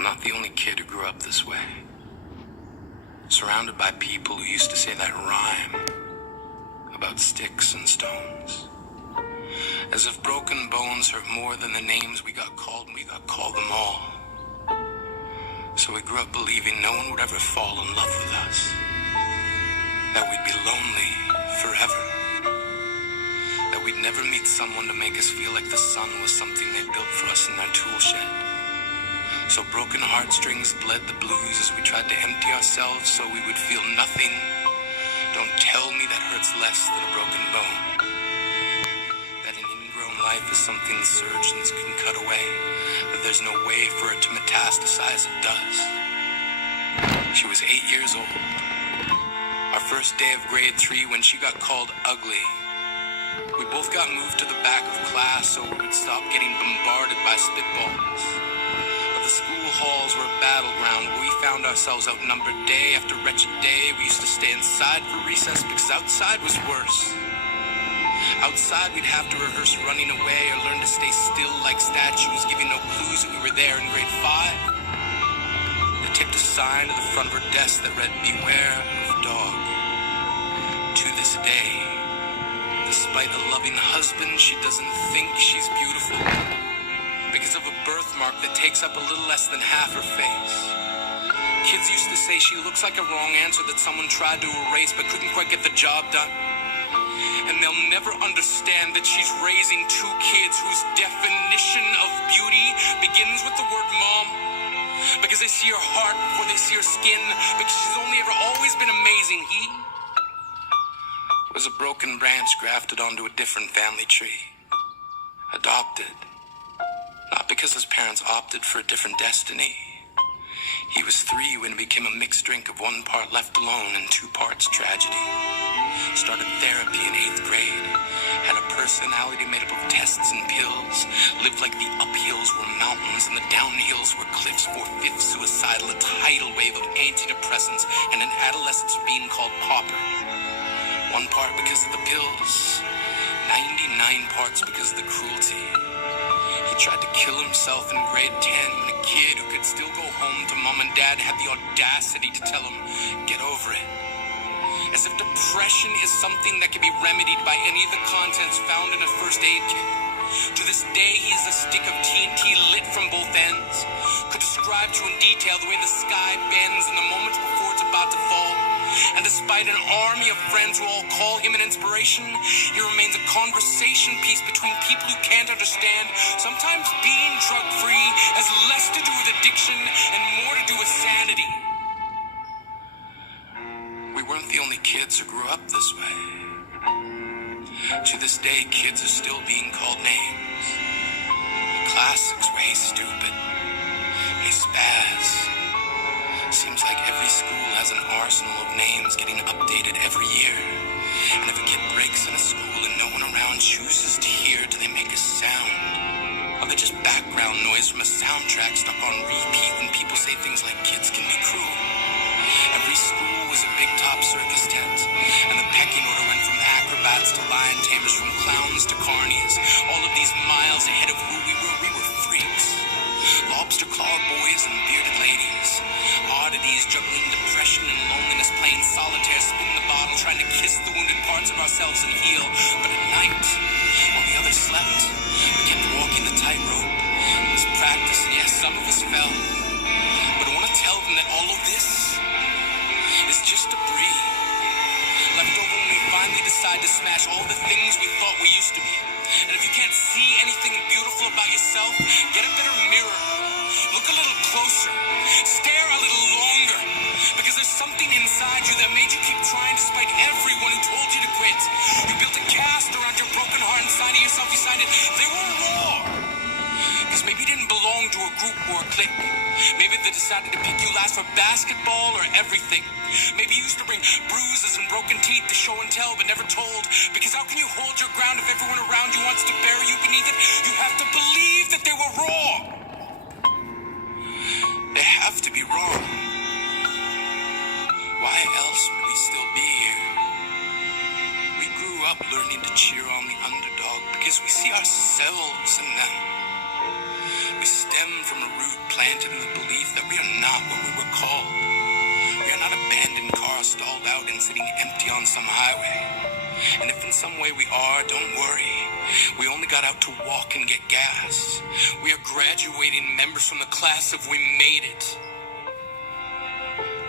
I'm not the only kid who grew up this way. Surrounded by people who used to say that rhyme about sticks and stones. As if broken bones hurt more than the names we got called, and we got called them all. So we grew up believing no one would ever fall in love with us. That we'd be lonely forever. That we'd never meet someone to make us feel like the sun was something they built for us in their tool shed. So broken heartstrings bled the blues as we tried to empty ourselves so we would feel nothing. Don't tell me that hurts less than a broken bone. That an ingrown life is something surgeons can cut away. That there's no way for it to metastasize. It does. She was 8 years old. Our first day of grade 3 when she got called ugly. We both got moved to the back of class so we would stop getting bombarded by spitballs. But the school halls were a battleground where we found ourselves outnumbered day after wretched day. We used to stay inside for recess because outside was worse. Outside we'd have to rehearse running away or learn to stay still like statues, giving no clues that we were there in grade 5. They taped a sign to the front of her desk that read, "Beware of dog." To this day, despite a loving husband, she doesn't think she's beautiful because of a birthmark that takes up a little less than half her face. Kids used to say she looks like a wrong answer that someone tried to erase but couldn't quite get the job done. And they'll never understand that she's raising 2 kids whose definition of beauty begins with the word mom. Because they see her heart before they see her skin. Because she's only ever always been amazing. He was a broken branch grafted onto a different family tree. Adopted. Not because his parents opted for a different destiny. He was 3 when it became a mixed drink of 1 part left alone and 2 parts tragedy. Started therapy in 8th grade. Had a personality made up of tests and pills. Lived like the uphills were mountains and the downhills were cliffs. 4/5 suicidal, a tidal wave of antidepressants, and an adolescence being called pauper. 1 part because of the pills. 99 parts because of the cruelty. He tried to kill himself in grade 10 when a kid who could still go home to mom and dad had the audacity to tell him, "Get over it." As if depression is something that can be remedied by any of the contents found in a first aid kit. To this day, he is a stick of TNT lit from both ends. Could describe to you in detail the way the sky bends in the moments before it's about to fall. And despite an army of friends who all call him an inspiration, he remains a conversation piece between people who can't understand. Sometimes being drug-free has less to do with addiction and more to do with sanity. We weren't the only kids who grew up this way. To this day, kids are still being called names. The classics were, "Hey stupid," "Hey spaz." Seems like every school has an arsenal of names getting updated every year. And if a kid breaks in a school and no one around chooses to hear, do they make a sound? Or they're just background noise from a soundtrack stuck on repeat when people say things like kids can be cruel? Every school was a big top circus tent, and the pecking order went from acrobats to lion tamers, from clowns to carnies. All of these miles ahead of who we were freaks. Lobster claw boys and bearded ladies. Oddities juggling depression and loneliness, playing solitaire, spin the bottle, trying to kiss the wounded parts of ourselves and heal. But at night, while the others slept, we kept walking the tightrope. It was practice, and yes, some of us fell. But I want to tell them that all of this is just debris left over when we finally decide to smash all the things we thought we used to be. And if you can't see anything beautiful about yourself, get a better mirror. Look a little closer. Stare a little longer. Because there's something inside you that made you keep trying despite everyone who told you to quit. You built a cast around your broken heart inside of yourself. You signed it. They were raw. Because maybe you didn't belong to a group or a clique. Maybe they decided to pick you last for basketball or everything. Maybe you used to bring bruises and broken teeth to show and tell but never told. Because how can you hold your ground if everyone around you wants to bury you beneath it? You have to believe that they were raw. They have to be wrong. Why else would we still be here? We grew up learning to cheer on the underdog because we see ourselves in them. We stem from a root planted in the belief that we are not what we were called. We are not abandoned cars stalled out and sitting empty on some highway. And if in some way we are, don't worry. We only got out to walk and get gas. We are graduating members from the class of We Made It.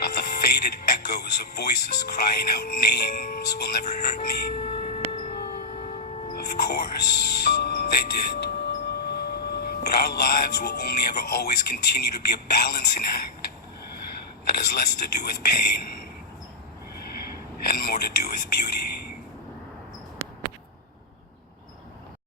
Not the faded echoes of voices crying out names will never hurt me. Of course, they did. But our lives will only ever always continue to be a balancing act that has less to do with pain and more to do with beauty.